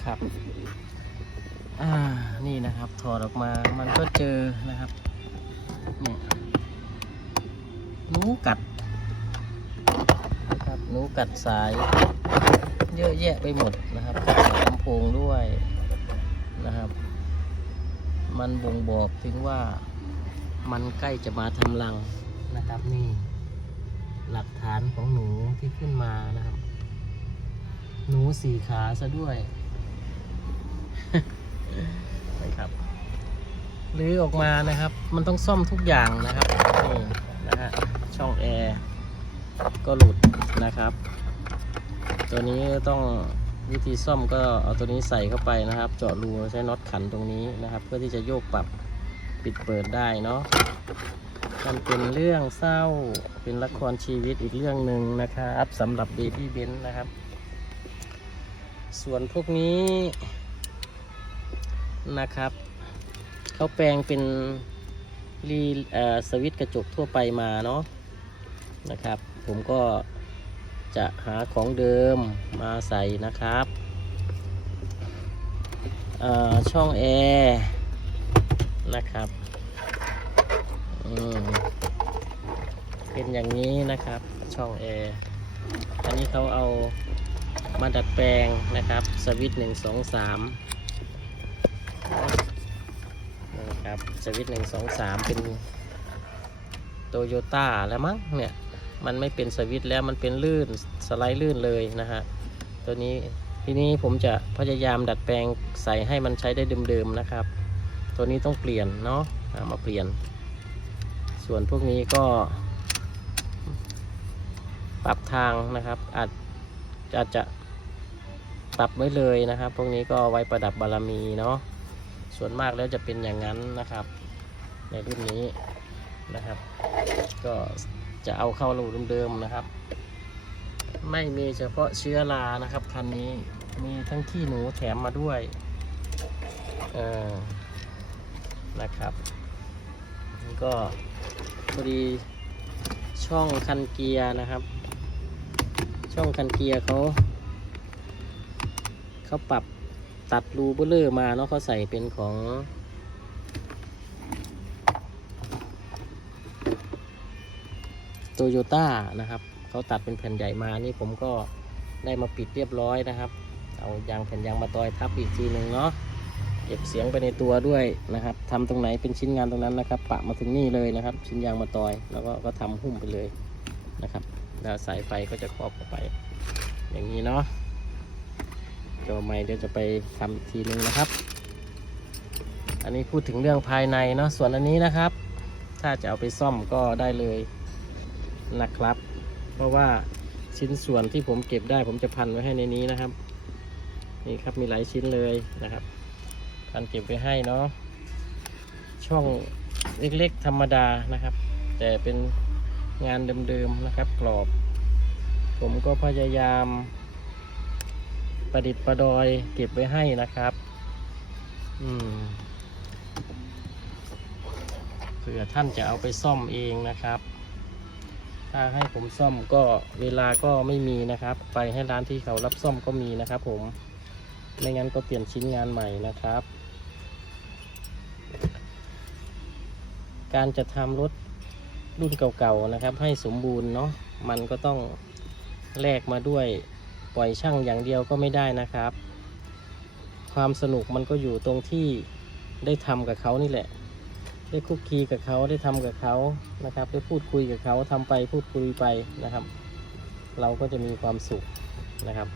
นะครับ อ่า นี่นะครับ ถอดออกมา มันก็เจอนะครับ เนี่ยหนูกัด ครับหนูกัดสาย เยอะแยะไปหมดนะครับกัดสายลำโพงด้วยนะครับ มันบ่งบอกถึงว่ามันใกล้จะมาทำรังนะครับนี่ หลักฐานของหนูที่ขึ้นมานะครับ หนูสี่ขาซะด้วย นะครับหรือออกมานะครับ มันต้องซ่อมทุกอย่างนะครับนี่นะฮะช่องแอร์ก็หลุดนะครับ ตัวนี้ต้องวิธีซ่อมก็เอาตัวนี้ใส่เข้าไปนะครับ เจาะรูใช้น็อตขันตรงนี้นะครับ เพื่อที่จะโยกปรับปิดเปิดได้เนาะมันเป็นเรื่องเศร้าเป็นละครชีวิตอีกเรื่องหนึ่งนะครับสำหรับเบบี้เบนนะครับ ส่วนพวกนี้ นะครับเขาแปลงเป็นรีสวิตกระจกทั่วไปมาเนาะนะครับ ผมก็จะหาของเดิมมาใส่นะครับช่องแอร์นะครับเป็นอย่างนี้นะครับช่องแอร์อันนี้เขาเอามาดัดแปลงนะครับ สวิตช์หนึ่งสองสาม นะครับสวิตหนึ่งสองสามเป็นโตโยต้าแล้วมั้งเนี่ยมันไม่เป็นสวิตแล้วมันเป็นลื่นสไลด์ลื่นเลยนะฮะตัวนี้ทีนี้ผมจะพยายามดัดแปลงใส่ให้มันใช้ได้เดิมๆนะครับ ตัวนี้ต้องเปลี่ยนเนาะมาเปลี่ยน ส่วนพวกนี้ก็ ปรับทางนะครับ อาจอาจจะปรับไว้เลยนะครับ พวกนี้ก็ไว้ประดับบารมีเนาะ ส่วนมากแล้วจะเป็นอย่างนั้นนะครับ ในรุ่นนี้นะครับ ก็จะเอาเข้ารูเดิมๆนะครับ ไม่มีเฉพาะเชื้อรานะครับคันนี้มีทั้งขี้หนูแถมมาด้วยเออนะครับก็พอดีช่องคันเกียร์นะครับ ช่องคันเกียร์เขาเขาปรับ ตัดรูเบลเลอร์มาเนาะเขาใส่เป็นของโตโยต้านะครับเขาตัดเป็นแผ่นใหญ่มานี่ผมก็ได้มาปิดเรียบร้อยนะครับ เอายางแผ่นยางมาตอยทับอีกทีหนึ่งเนาะเก็บเสียงไปในตัวด้วยนะครับทำตรงไหนเป็นชิ้นงานตรงนั้นนะครับ ปะมาถึงนี่เลยนะครับ ชิ้นยางมาตอยแล้วก็ก็ทำหุ้มไปเลยนะครับแล้วสายไฟก็จะครอบเข้าไป อย่างนี้เนาะ เดี๋ยวไม่เดี๋ยวจะไปทำอีกทีนึงนะครับ อันนี้พูดถึงเรื่องภายในเนาะส่วนอันนี้นะครับ ถ้าจะเอาไปซ่อมก็ได้เลยนะครับ เพราะว่าชิ้นส่วนที่ผมเก็บได้ ผมจะพันไว้ให้ในนี้นะครับนี่ครับมีหลายชิ้นเลยนะครับพันเก็บไว้ให้เนาะช่องเล็กๆ ธรรมดานะครับ แต่เป็นงานเดิมๆนะครับกรอบ ผมก็พยายาม ประดิษฐ์ประดอยเก็บไว้ให้นะครับ อืมเผื่อท่านจะเอาไปซ่อมเองนะครับ ถ้าให้ผมซ่อมก็เวลาก็ไม่มีนะครับ ไปให้ร้านที่เขารับซ่อมก็มีนะครับ ผม ไม่งั้นก็เปลี่ยนชิ้นงานใหม่นะครับ การจะทำรถรุ่นเก่าๆนะครับ ให้สมบูรณ์เนาะ มันก็ต้องแลกมาด้วย ปล่อยช่างอย่างเดียวก็ไม่ได้นะครับ ความสนุกมันก็อยู่ตรงที่ได้ทำกับเขานี่แหละ ได้คุกคีกับเขาได้ทำกับเขานะครับ ได้พูดคุยกับเขาทำไปพูดคุยไปนะครับ เราก็จะมีความสุขนะครับ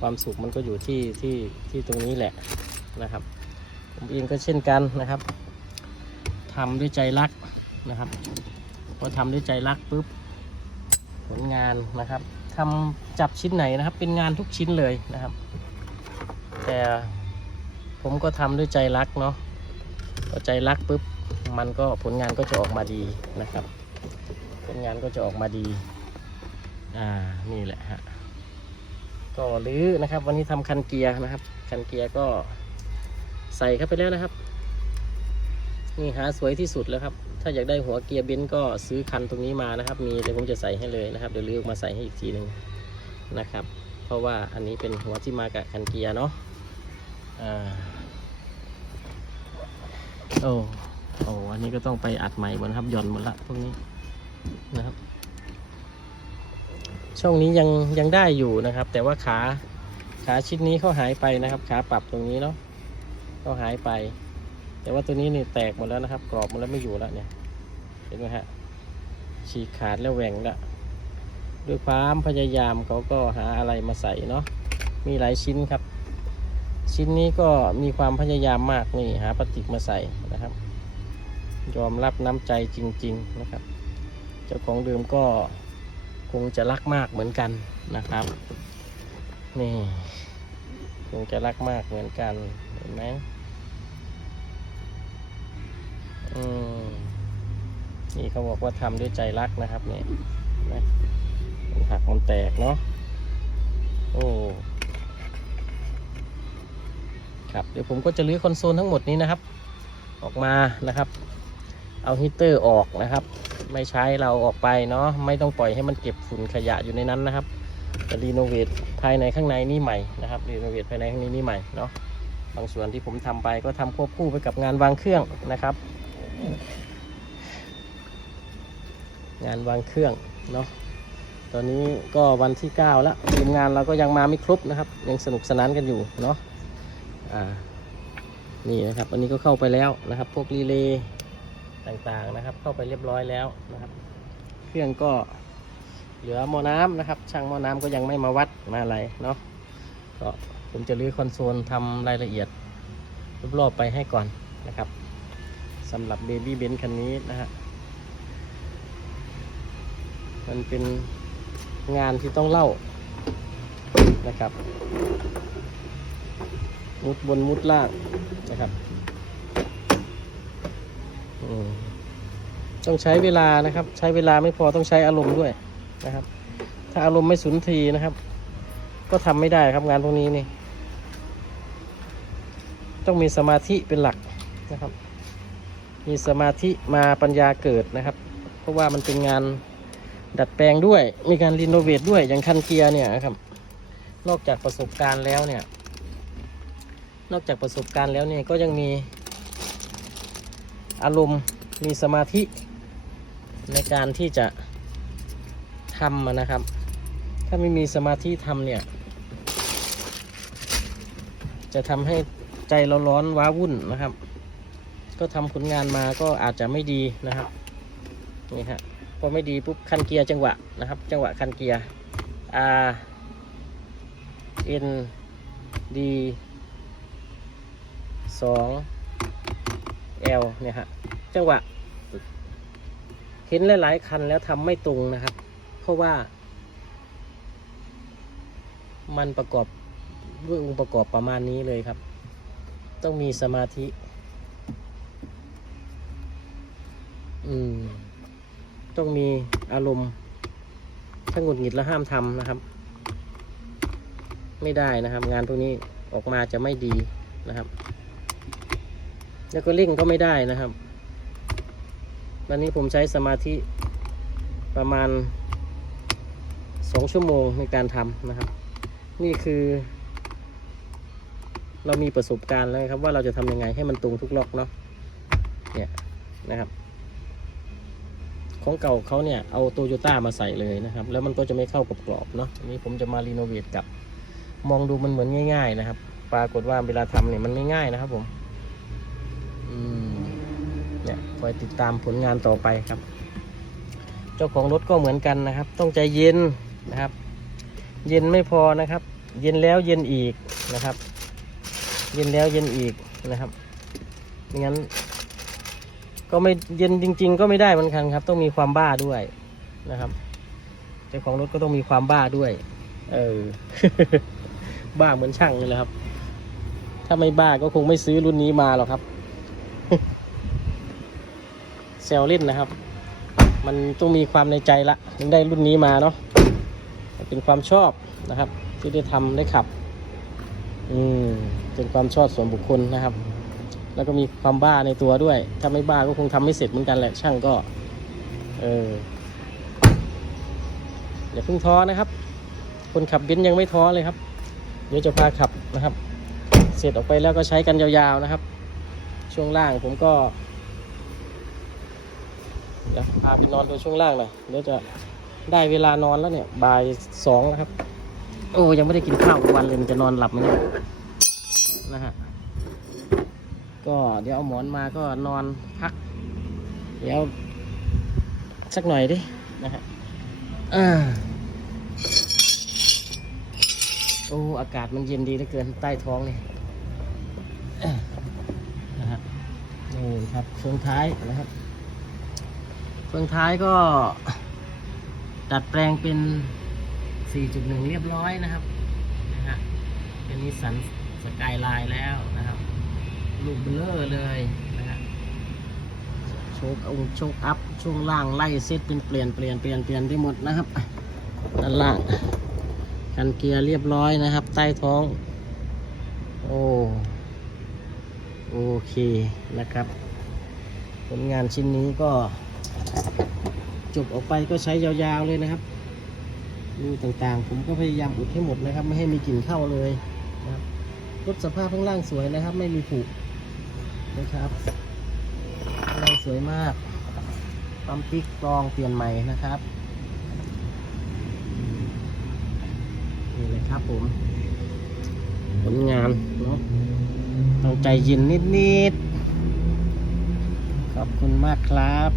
ความสุขมันก็อยู่ที่ที่ที่ตรงนี้แหละนะครับ ผมเองก็เช่นกันนะครับทำด้วยใจรักนะครับพอทำด้วยใจรักปุ๊บผลงานนะครับ ทำจับชิ้นไหนนะครับ เป็นงานทุกชิ้นเลยนะครับ แต่ผมก็ทำด้วยใจรักเนาะพอใจรักปุ๊บมันก็ผลงานก็จะออกมาดีนะครับ ผลงานก็จะออกมาดี อ่านี่แหละฮะก็หรือนะครับ วันนี้ทำคันเกียร์นะครับ คันเกียร์ก็ใส่เข้าไปแล้วนะครับ นี่หาสวยที่สุดแล้วครับ ถ้าอยากได้หัวเกียร์เบนซ์ก็ซื้อคันตรงนี้มานะครับ มีเดี๋ยวผมจะใส่ให้เลยนะครับ เดี๋ยวลือกมาใส่ให้อีกทีหนึ่งนะครับ เพราะว่าอันนี้เป็นหัวที่มากับคันเกียร์เนาะอ่าโอ้โอ้อันนี้ก็ต้องไปอัดใหม่หมดครับหย่อนหมดละพวกนี้นะครับ ช่องนี้ยังยังได้อยู่นะครับ แต่ว่าขาขาชิ้นนี้เขาหายไปนะครับ ขาปรับตรงนี้เนาะเขาหายไป แต่ว่าตัวนี้นี่แตกหมดแล้วนะครับ กรอบหมดแล้วไม่อยู่แล้วเนี่ย เห็นไหมฮะ ฉีกขาดแล้วแหว่งล้วด้วยความพยายามเขาก็หาอะไรมาใส่เนาะ มีหลายชิ้นครับ ชิ้นนี้ก็มีความพยายามมากนี่หาปฏิกมาใส่นะครับ ยอมรับน้ำใจจริง ๆนะครับ เจ้าของเดิมก็คงจะรักมากเหมือนกันนะครับ นี่คงจะรักมากเหมือนกันเห็นไหม อืมนี่เขาบอกว่าทำด้วยใจรักนะครับเนี่ยนไหมมันหักมันแตกเนาะโอ้ครับเดี๋ยวผมก็จะรื้อคอนโซลทั้งหมดนี้นะครับ ออกมานะครับ เอาฮีตเตอร์ออกนะครับ ไม่ใช้เราออกไปเนาะไม่ต้องปล่อยให้มันเก็บฝุ่นขยะอยู่ในนั้นนะครับจะรีโนเวทภายในข้างในนี่ใหม่นะครับรีโนเวทภายในข้างในนี่ใหม่เนาะบางส่วนที่ผมทำไปก็ทำควบคู่ไปกับงานวางเครื่องนะครับ งานวางเครื่องเนาะตอนนี้ก็วันที่ 9 แล้วทีมงานเราก็ยังมาไม่ครบนะครับ ยังสนุกสนานกันอยู่เนาะอ่านี่นะครับ อันนี้ก็เข้าไปแล้วนะครับ พวกรีเลย์ต่างๆนะครับ เข้าไปเรียบร้อยแล้วนะครับ เครื่องก็เหลือหม้อน้ำนะครับ ช่างหม้อน้ำก็ยังไม่มาวัดมาอะไรเนาะก็ผมจะรื้อคอนโซลทำรายละเอียดรอบๆไปให้ก่อนนะครับ สำหรับเบบี้เบนคันนี้นะฮะ มันเป็นงานที่ต้องเล่านะครับ มุดบนมุดล่างนะครับ ต้องใช้เวลานะครับ ใช้เวลาไม่พอต้องใช้อารมณ์ด้วยนะครับ ถ้าอารมณ์ไม่สุนทรีนะครับ ก็ทำไม่ได้ครับงานพวกนี้นี่ ต้องมีสมาธิเป็นหลักนะครับ มีสมาธิมาปัญญาเกิดนะครับ เพราะว่ามันเป็นงานดัดแปลงด้วย มีการรีโนเวทด้วยอย่างคันเกียร์เนี่ยนะครับ นอกจากประสบการณ์แล้วเนี่ย นอกจากประสบการณ์แล้วเนี่ยก็ยังมีอารมณ์มีสมาธิในการที่จะทำนะครับ ถ้าไม่มีสมาธิทำเนี่ย จะทำให้ใจเราร้อนว้าวุ่นนะครับ ก็ทำผลงานมาก็อาจจะไม่ดีนะครับนี่ฮะพอไม่ดีปุ๊บคันเกียร์จังหวะนะครับ จังหวะคันเกียร์ R N D 2 L เนี่ยฮะจังหวะ เห็นหลายๆคันแล้วทำไม่ตรงนะครับ เพราะว่า มันประกอบด้วยองค์ประกอบประมาณนี้เลยครับ ต้องมีสมาธิ อืม ต้องมีอารมณ์ถ้าหงุดหงิดแล้วห้ามทำนะครับ ไม่ได้นะครับ งานพวกนี้ออกมาจะไม่ดีนะครับ แล้วก็เร่งก็ไม่ได้นะครับ วันนี้ผมใช้สมาธิประมาณสองชั่วโมงในการทำนะครับ นี่คือ เรามีประสบการณ์แล้วครับ ว่าเราจะทำยังไงให้มันตรงทุกล็อกเนาะเนี่ยนะครับ ของเก่าเขาเนี่ยเอาโตโยต้ามาใส่เลยนะครับ แล้วมันก็จะไม่เข้ากับกรอบเนาะนี้ผมจะมารีโนเวทกับมองดูมันเหมือนง่าย ๆ นะครับ ปรากฏว่าเวลาทำเนี่ยมันไม่ง่ายนะครับผมเนี่ยคอยติดตามผลงานต่อไปครับ เจ้าของรถก็เหมือนกันนะครับ ต้องใจเย็นนะครับ เย็นไม่พอนะครับ เย็นแล้วเย็นอีกนะครับ เย็นแล้วเย็นอีกนะครับไม่งั้น ไม่เย็นจริง ๆ ก็ไม่ได้เหมือนกันครับ ต้องมีความบ้าด้วยนะครับเจ้าของรถก็ต้องมีความบ้าด้วย เออ บ้าเหมือนช่างนี่แหละครับ ถ้าไม่บ้าก็คงไม่ซื้อรุ่นนี้มาหรอกครับเซลเล่นนะครับ มันต้องมีความในใจละถึงได้รุ่นนี้มาเนาะเป็นความชอบนะครับ ที่ได้ทำได้ขับ อืมเป็นความชอบส่วนบุคคลนะครับ แล้วก็มีความบ้าในตัวด้วย ถ้าไม่บ้าก็คงทำไม่เสร็จเหมือนกันแหละช่างก็ เอออย่าเพิ่งท้อนะครับ คนขับเบนซ์ยังไม่ท้อเลยครับ เดี๋ยวจะพาขับนะครับเซร็จออกไปแล้วก็ใช้กันยาวๆนะครับ ช่วงล่างผมก็เดี๋ยวพาไปนอนดูช่วงล่างหน่อยเดี๋ยวจะได้เวลานอนแล้วเนี่ยบ่ายสองแล้วครับ โอ้ยังไม่ได้กินข้าววันเลยมันจะนอนหลับไหมเนี่ยนะฮะ ก็เดี๋ยวเอาหมอนมาก็นอนพัก เดี๋ยว สักหน่อยดินะฮะอ่าโอ้อากาศมันเย็นดีเหลือเกินใต้ท้องนี่นะฮะนี่ครับช่วงท้ายนะครับเฟืองท้ายก็ ดัดแปลงเป็น 4.1 เรียบร้อยนะครับนะฮะเป็นนิสสันสกายไลน์แล้วนะครับ ลูกเบลอเลยนะฮะโชคองโชคอัพช่วงล่างไล่เซตเป็นเปลี่ยนเปลี่ยนเปลี่ยนเปลี่ยนได้หมดนะครับด้านล่างกันเกียร์เรียบร้อยนะครับ ใต้ท้อง โอ้โอเคนะครับ ผลงานชิ้นนี้ก็จบออกไปก็ใช้ยาวๆเลยนะครับรูต่างๆ ผมก็พยายามอุดให้หมดนะครับ ไม่ให้มีกลิ่นเข้าเลยนะครับรถสภาพข้างล่างสวยนะครับ ไม่มีผุ นะครับข้างสวยมากปั๊มปิ๊กกรองเปลี่ยนใหม่นะครับนี่เลยครับผมผลงานเนาะต้องใจเย็นนิดๆขอบคุณมากครับ